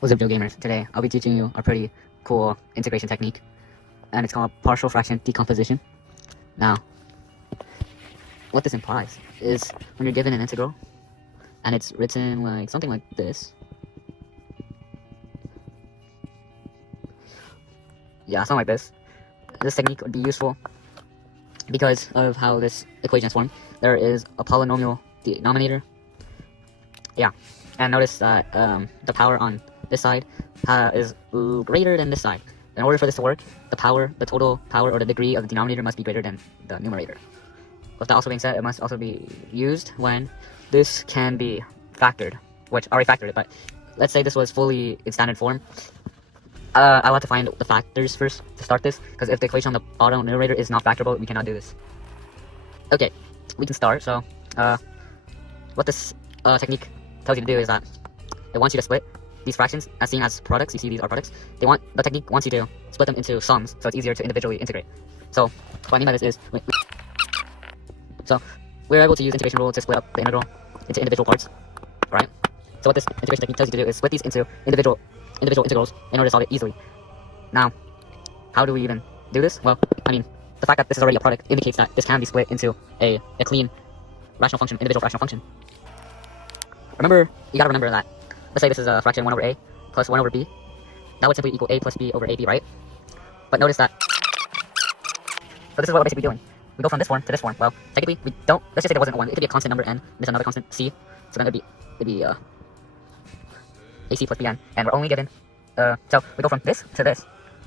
What's up, Jogamers? Today I'll be teaching you a pretty cool integration technique, and it's called partial fraction decomposition. Now, what this implies is when you're given an integral, and it's written like something like this. Yeah, something like this. This technique would be useful because of how this equation is formed. There is a polynomial denominator. Yeah, and notice that the power on this side is greater than this side. In order for this to work, the total power or the degree of the denominator must be greater than the numerator. With that also being said, it must also be used when this can be factored, which I already factored it, but let's say this was fully in standard form. I'll have to find the factors first to start this, because if the equation on the bottom numerator is not factorable, we cannot do this. Okay, we can start. So, what this technique tells you to do is that it wants you to split these fractions as seen as products. You see these are products. The technique wants you to split them into sums, so it's easier to individually integrate. So what I mean by this is, so we're able to use integration rule to split up the integral into individual parts, right? So what this integration technique tells you to do is split these into individual integrals in order to solve it easily. Now, how do we even do this? Well, I mean, the fact that this is already a product indicates that this can be split into a clean rational function, individual rational function. You gotta remember that, let's say this is a fraction 1 over a plus 1 over b. That would simply equal a plus b over ab, right? But notice that, so this is what we're basically doing. We go from this form to this form. Well, technically, we don't, let's just say there wasn't a 1. It could be a constant number n, and there's another constant c. So then it'd be ac plus bn. And we're only given, so we go from this to this.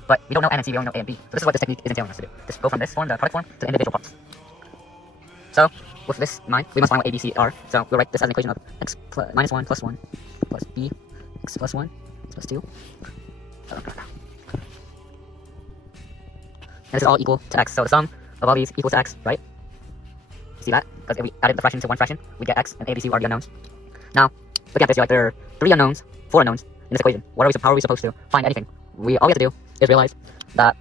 But we don't know n and c, we only know a and b. So this is what this technique is entailing us to do. Just go from this form, the product form, to the individual parts. So, with this in mind, we must find what a, b, c are. So we'll write this as an equation of x minus 1 plus 1 plus b, x plus 1 plus 2. And this is all equal to x. So the sum of all these equals to x, right? See that? Because if we added the fraction to one fraction, we get x, and a, b, c are the unknowns. Now, looking at this, you're like, there are 4 unknowns in this equation. How are we supposed to find anything? All we have to do is realize that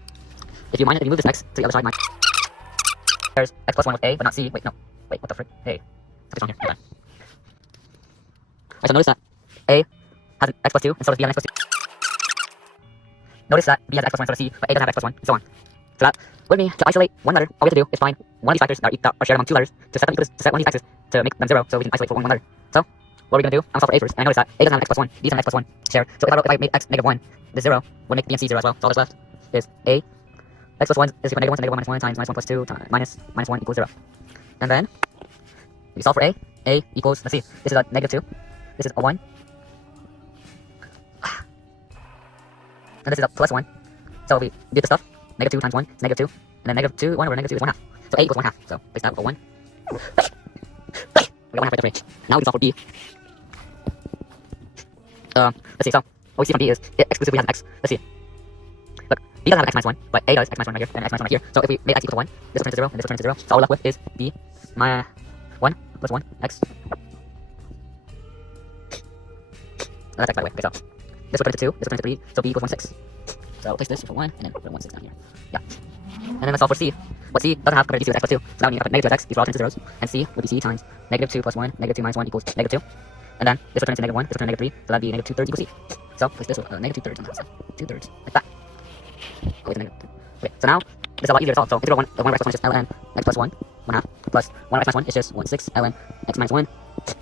if you move this x to the other side, there's x plus 1 with a, but not c. Wait, what the frick? Hey, what's on here? Okay. Alright, so notice that a has an x plus 2, and so does b has an x plus 2. Notice that b has an x plus 1, so does c, but a doesn't have x plus 1, and so on. So that would mean to isolate one letter, all we have to do is find one of these factors that are shared among 2 letters, to set one of these factors to make them 0, so we can isolate for one letter. So, what are we going to do? I'm going to solve for a first, and I notice that a doesn't have an x plus 1, b doesn't have an x plus 1 shared. So if I made x negative 1, this 0 would make b and c 0 as well. So all that's left is a x plus 1 is equal to negative 1, so negative 1 minus 1 times minus 1 plus 2 times minus 1 equals 0. And then we solve for a equals, let's see, this is a negative 2, this is a 1, and this is a plus 1. So we do the stuff, negative 2 times 1 is negative 2, and then negative 2, 1 over negative 2 is 1 half. So a equals 1 half, so place that with a 1. We got 1 half right there. Now we can solve for b. Let's see, so what we see from b is it exclusively has an x. Let's see. Look, b doesn't have an x minus 1, but a does, x minus 1 right here, and x minus 1 right here. So if we make x equal to 1, this will turn to 0, and this will turn to 0. So all we're left with is b my 1 plus 1 x. That's x by the way. Okay, so this will turn to 2, this will turn to 3, so b equals 1 6. So we'll place this for 1, and then put 1 6 down here. Yeah. And then let's solve for c. What c doesn't have compared to c is x plus 2. So now when you put negative 2 x, these will all turn to zeros. And c would be c times negative 2 plus 1, negative 2 minus 1 equals negative 2. And then this will turn into negative 1, this will turn to negative 3, so that'd be negative 2 thirds equals c. So place this with negative 2 thirds on the outside. 2 thirds, like that. Go to negative 2. Okay, so now this is a lot easier to solve. So integral 1 of 1 over x plus 1 is just ln x plus 1, 1 half, plus 1 over x minus 1 is just 1 6 ln x minus 1,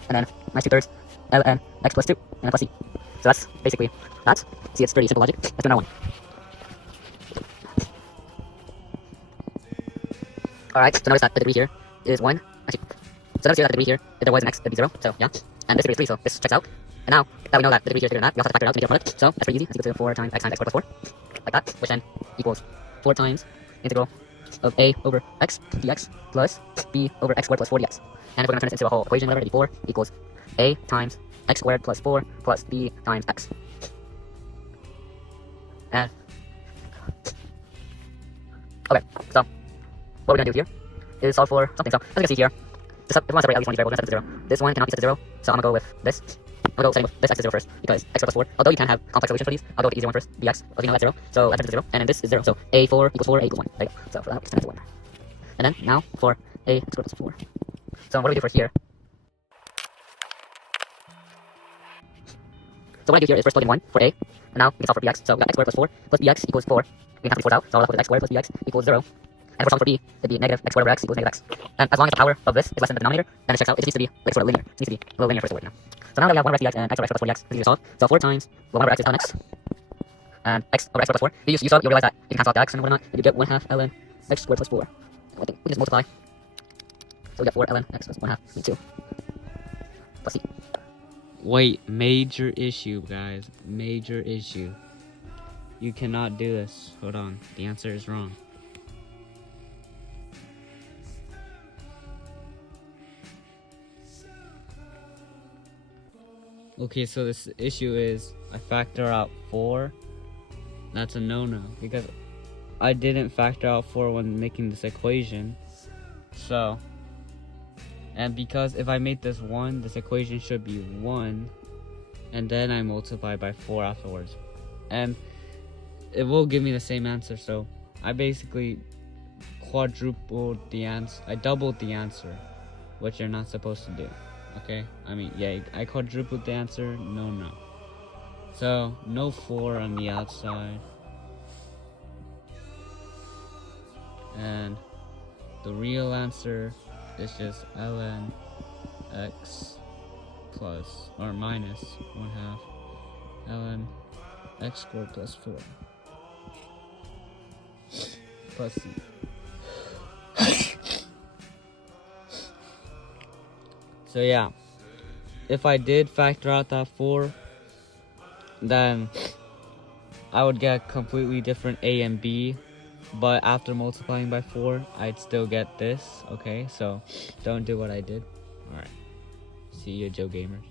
and then minus 2 thirds ln x plus 2, and then plus c. So that's basically that. See, it's pretty simple logic. Let's do another one. Alright, so notice that the degree here is 1. Actually, so notice here that the degree here, if there was an x, it'd be 0. So, yeah. And this degree is 3, so this checks out. And now that we know that the degree here is bigger than that, we also have to factor it out to make it a product. So, that's pretty easy. It's equal to 4 times x squared plus 4. Like that, which then equals 4 times integral of a over x dx plus b over x squared plus 4 dx. And if we're going to turn this into a whole equation, whatever, it'd be 4 equals a times x squared plus 4 plus b times x. And, okay, so what we're going to do here is solve for something. So, as you can see here, if we want to separate out these one variables, set to 0. This one cannot be set to 0, so I'm going to go with this. I'm going to go setting with this x to 0 first, because x plus 4, although you can have complex solutions for these, I'll go with the easier one first, dx, we know that's 0, so that turns to 0, and then this is 0, so a4 equals 4, a equals 1, there you go. So for that, it's 1. And then, now, for a squared plus 4. So what do we do for here? So So what I do here is first plug in 1 for a, and now we can solve for bx. So we got x squared plus 4 plus bx equals 4. We can cancel these 4's out, so all left with x squared plus bx equals 0. And if we're solving for b, it'd be negative x squared over x equals negative x. And as long as the power of this is less than the denominator, then it checks out. It just needs to be like sort of linear. It needs to be a little linear for it to work now. So now that we have 1 over x dx and x over x plus 4 dx, it's easy to solve. So 4 times, well, 1 over x is ln x. And x over x squared plus 4. If you use up, you'll realize that you can cancel out the x and whatnot, and you get 1 half ln x squared plus 4. I think we can just multiply. So we get 4 ln x plus 1 half, 2 plus c. Wait, major issue, guys. Major issue. You cannot do this. Hold on. The answer is wrong. Okay, so this issue is I factor out 4. That's a no-no because I didn't factor out 4 when making this equation. So, and because if I made this 1, this equation should be 1, and then I multiply by 4 afterwards. And it will give me the same answer, so I basically quadrupled the answer. I doubled the answer, which you're not supposed to do. Okay? I mean, yeah, I quadrupled the answer, no. So, no 4 on the outside. And the real answer is just ln x plus or minus 1 half ln x squared plus 4 plus c. So yeah, if I did factor out that 4, then I would get completely different a and b. But after multiplying by 4, I'd still get this, okay? So, don't do what I did. Alright. See you, Jogamers.